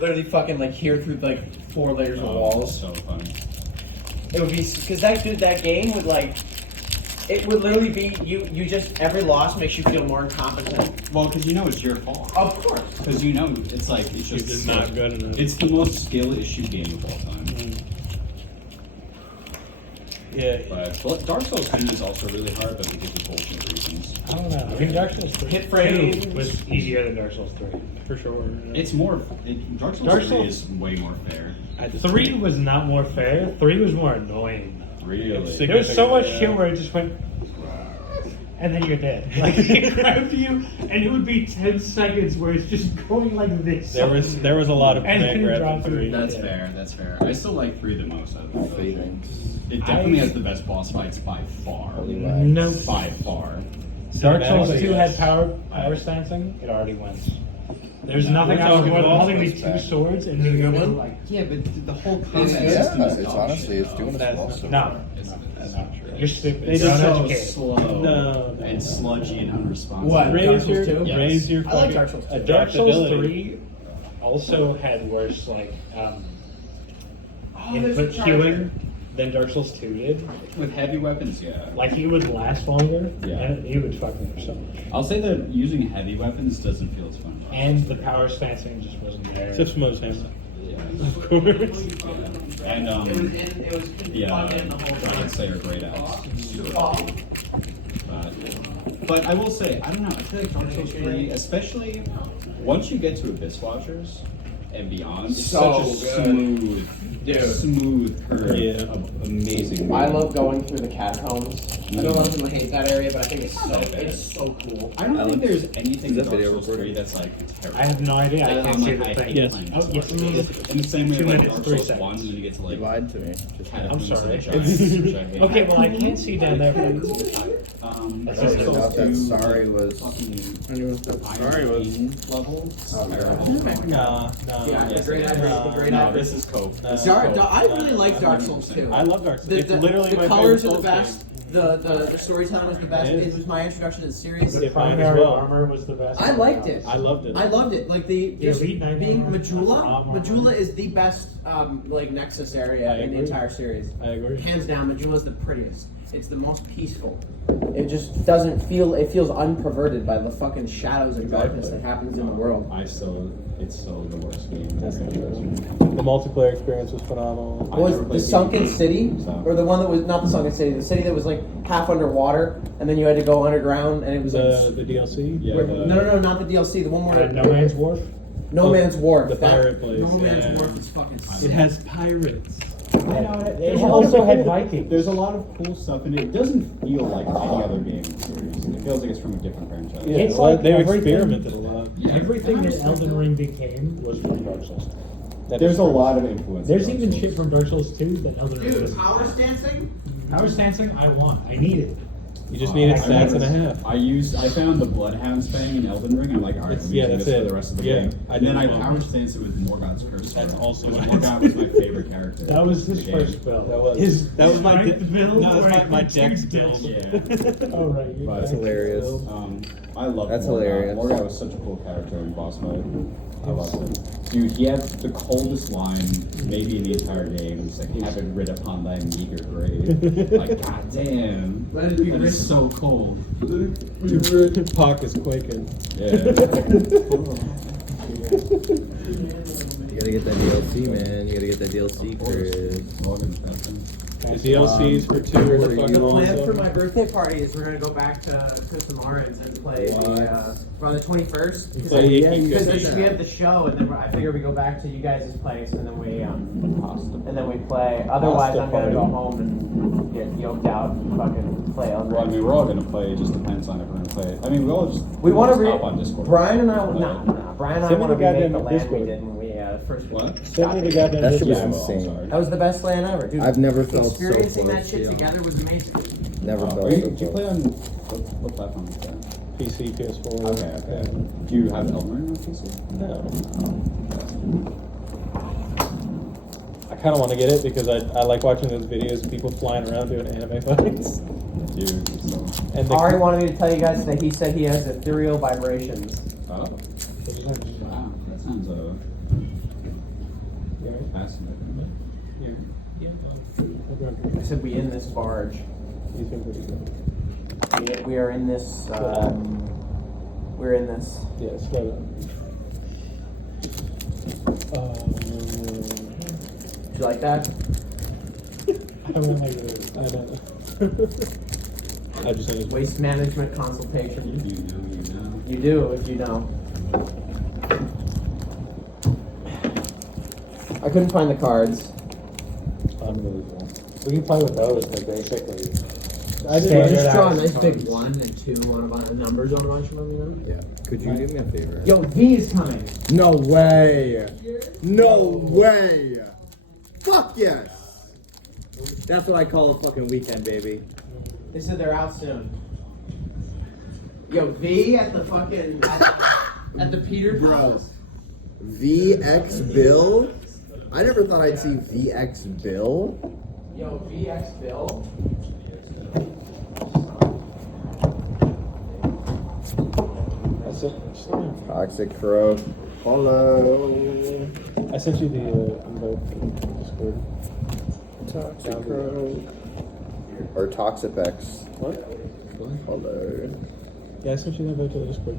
literally fucking like hear through like 4 layers of walls. So funny. It would be because that game would like. It would literally be you just every loss makes you feel more incompetent. Well, because you know it's your fault. Of course. Because you know it's like it's just not good enough. It's the most skill issue game of all time. Yeah. But Dark Souls 2 is also really hard, but because of bullshit reasons. I don't know. I mean, Dark Souls 3 Hit frames. was easier than Dark Souls 3. For sure. It's more. Dark Souls 3 is way more fair. 3 was not more fair. 3 was more annoying. Really? There was so much shit where it just went, and then you're dead. Like it grabbed you, and it would be 10 seconds where it's just going like this. There was a lot of And command then grab drop in through. 3. That's fair. That's fair. I still like 3 the most out of the three. It definitely has the best boss fights by far. No. By far. Dark Souls Cinematic, 2 had yes. power stancing. It already wins. There's nothing We're else talking more than about holding these 2 swords and being able to like. Yeah, but the whole It's, combat system is it's dog honestly, shit. it's doing That's us well so No, far. that's not true. You're stupid. They It's You're so uneducated. slow No. and sludgy and unresponsive. What? Raise Dark your, Souls 2? Yes. raise your I like fucking Dark Souls 2. Dark Souls adaptability. 3 also had worse like there's a input charger. queuing than Dark Souls 2 did. With heavy weapons, yeah. Like he would last longer, Yeah. and he would fuck me up so much. I'll say that using heavy weapons doesn't feel as fun. And the power stancing just wasn't there. Except for Mo's hammer. Yeah. Of course. And It was yeah, plugged in the whole I'd time. say are great axe. Oh, But I will say, I don't know, I feel like Dark Souls 3, especially once you get to Abyss Watchers and beyond, it's So such a good. smooth curve Yeah. of amazing. I love going through the catacombs. I know a lot of people hate that area, but I think it's so cool. I don't think there's anything Is in that Dark video Souls recording? 3 that's like terrible. I have no idea. I Like, can't I'm see like, the I thing. hate playing Oh, Dark yes, Souls. it is. In the same way 2 like minutes, Dark 3 Souls seconds. 1, and then you get to You like lied to me. Just I'm Catacombs of sorry. the Giants, which I hate. Okay, well I can't see down there. Dark That's Souls just 2, enough that sorry was. Sorry was. level. Nah. Yeah, Yes, the great it is. idea. The great No, idea. this is cope. This is Dark, cope. I really like Dark Souls 2. I love Dark Souls. It's literally the my colors favorite are the Souls best. The storytelling was the best. It is. It was my introduction to the series. Yeah, mine as Primary well. armor was the best. I liked it. I loved it. I loved it. Like the just Elite Knight being armor. Majula. Awesome. Majula is the best like Nexus area I in the agree. entire series. I agree. Hands down, Majula is the prettiest. It's the most peaceful. It just doesn't feel. It feels unperverted by the fucking shadows and darkness that happens in the world. It's so the worst game. That's not true. The multiplayer experience was phenomenal. I Was never the played Sunken DBD, City, so- or the one that was not the Sunken City, the city that was like half underwater, and then you had to go underground, and it was The DLC? Yeah, where- the- no, not the DLC, the one where No Man's Wharf. No Man's Wharf. The That- pirate place. No Man's yeah. Wharf is fucking It sick. has pirates. It also had Vikings. There's a lot of cool stuff in it. It doesn't feel like any other game in the series. It feels like it's from a different franchise. Yeah, It's well, like they've everything- experimented a lot. Everything that Elden Ring became was from Dark Souls. There's a lot of influence. There's in Dark even Souls. shit from Dark Souls 2 that Elden Ring Dude, doesn't. power stancing? Power stancing, I want. I need it. You just needed I stats and a remember. half. I found the Bloodhounds thing in Elden Ring. I'm like, all right, It's- I'm yeah, using that's this it. for the rest of the Yeah, game. I And then did I as well. power stanced it with Morgoth's Curse. That's also because what I Morgoth was my favorite character. That was his in the first game. build. That was my strength build. No, where that's I my could dex do build. Yeah. Oh right, you But- That's hilarious. I love That's Morgoth. hilarious. Morgoth was such a cool character in boss mode. I loved him. Dude, he had the coldest line maybe in the entire game. He's like, have it writ upon thy meager grave. Like, goddamn. Let it be That written. is so cold. Pock is quaking. Yeah. You gotta get that DLC, man. You gotta get that DLC, Chris. Morgan's nothing. The DLCs for 2 are The fucking plan for awesome. my birthday party is we're gonna go back to Chris and Lauren's and play on the 21st. You play Icky Because Cookie. we have the show, and then I figure we go back to you guys' place, and then we play. Otherwise, Pasta I'm gonna party. go home and get yoked out and fucking play Elden Well, I Ring. mean, we're all gonna play. It just depends on if we're gonna play it. I mean, we all just We want to just re- hop on Discord. Brian and I, Play it. Brian and I Send me want to the goddamn remake the land we Discord. did when we first. What? Send me the goddamn That shit was Yeah, I'm insane. sorry. That was the best land ever, dude. I've never felt so Experiencing that close, shit yeah. together was amazing. Never felt Do so you play close. on what platform is that? PC, PS4. Okay. Do you have Elden Ring on PC? No. I kind of want to get it because I like watching those videos of people flying around doing anime fights. Dude, so. And the, Ari wanted me to tell you guys that he said he has ethereal vibrations. Oh. Wow, that sounds Yeah. Fascinating. I said we in this barge. He's been pretty good. We are in this. We're in this. Yeah, slow down. Do you like that? I don't like it. I don't know. I just think it's Waste management consultation. You know. You do if you know. I couldn't find the cards. unbelievable. We can play with those, but basically. I just Standardized draw a nice cards. big 1 and 2 on a bunch of numbers on a bunch of them, you know? Yeah. Could you do me a favor? Yo, V is coming. No way! No way! Fuck yes! That's what I call a fucking weekend, baby. They said they're out soon. Yo, V at the fucking at the Peter Palace. VX Bill? I never thought I'd see VX Bill. Yo, VX Bill. That's it. Toxic Crow. Hello. I sent you the invite to Discord. Toxic Crow. Or Toxipex. What? Hello. Yeah, I sent you the invite to the Discord.